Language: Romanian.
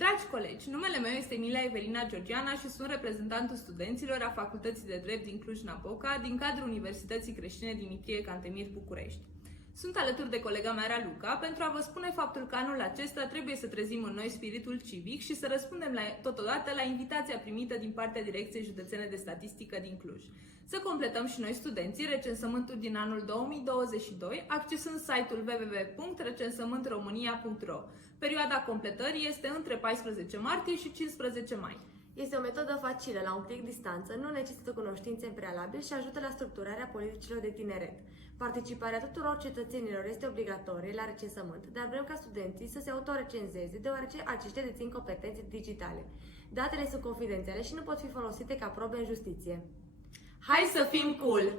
Dragi colegi, numele meu este Emilia Evelina Georgiana și sunt reprezentantul studenților a Facultății de Drept din Cluj-Napoca, din cadrul Universității Creștine Dimitrie Cantemir București. Sunt alături de colega mea Raluca pentru a vă spune faptul că anul acesta trebuie să trezim în noi spiritul civic și să răspundem totodată la invitația primită din partea Direcției Județene de Statistică din Cluj. Să completăm și noi studenții recensământul din anul 2022 accesând site-ul www.recensământromânia.ro. Perioada completării este între 14 martie și 15 mai. Este o metodă facilă, la un click distanță, nu necesită cunoștințe în prealabil și ajută la structurarea politicilor de tineret. Participarea tuturor cetățenilor este obligatorie la recensământ, dar vrem ca studenții să se autorecenzeze, deoarece aceștia dețin competențe digitale. Datele sunt confidențiale și nu pot fi folosite ca probe în justiție. Hai să fim cool!